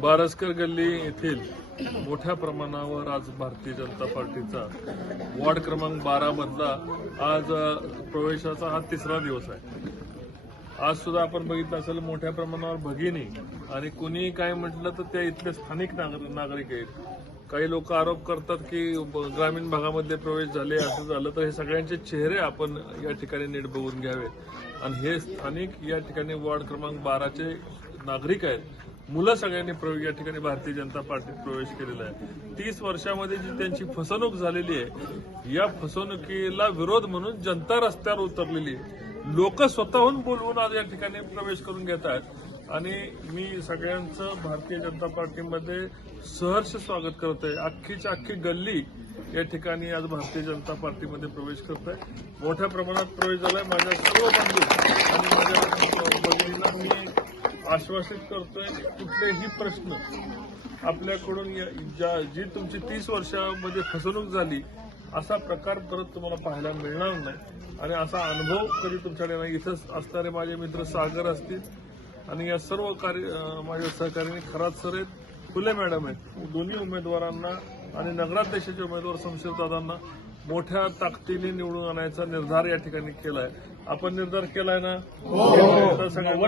बारसकर गल्ली येथील मोठ्या प्रमाणावर आज भारतीय जनता पार्टीचा वॉर्ड क्रमांक 12 मधला आज प्रवेशाचा हा तिसरा दिवस आहे. आज सुद्धा आपण बघितलं असेल मोठ्या प्रमाणावर भगिनी आणि कुणी काय म्हटलं तर त्या इथले स्थानिक नागरिक आहेत. काही लोक आरोप करतात की ग्रामीण भागामधले प्रवेश झाले, असं झालं. तर हे सगळ्यांचे चेहरे आपण या ठिकाणी नीट बघून घ्यावेत आणि हे स्थानिक या ठिकाणी वॉर्ड क्रमांक 12चे नागरिक आहेत. मुलं सगळ्यांनी या ठिकाणी भारतीय जनता पार्टीत प्रवेश केलेला आहे. 30 वर्षामध्ये जी त्यांची फसवणूक झालेली आहे, या फसवणुकीला विरोध म्हणून जनता रस्त्यावर उतरलेली आहे. लोक स्वतःहून बोलवून आज या ठिकाणी प्रवेश करून घेत आहेत आणि मी सगळ्यांचं भारतीय जनता पार्टीमध्ये सहर्ष स्वागत करत आहे. अख्खीच्या अख्खी गल्ली या ठिकाणी आज भारतीय जनता पार्टीमध्ये प्रवेश करत आहे. मोठ्या प्रमाणात प्रवेश झालाय. माझ्या सर्व बंधू आणि माझ्या भगिनींना मी आश्वासित करतोय, कुठलेही प्रश्न आपल्याकडून जी तुमची 30 वर्षामध्ये फसवणूक झाली असा प्रकार परत तुम्हाला पाहायला मिळणार नाही आणि असा अनुभव कधी तुमच्याकडे नाही. इथंच असणारे माझे मित्र सागर असतील आणि या सर्व माझ्या सहकार्याने खरात सर आहेत, फुले मॅडम आहेत. दोन्ही उमेदवारांना आणि नगराध्यक्षाचे उमेदवार शमशेरदादांना मोठ्या ताकदीने निवडून आणायचा निर्धार या ठिकाणी केलाय. आपण निर्धार केलाय ना? सगळ्यांना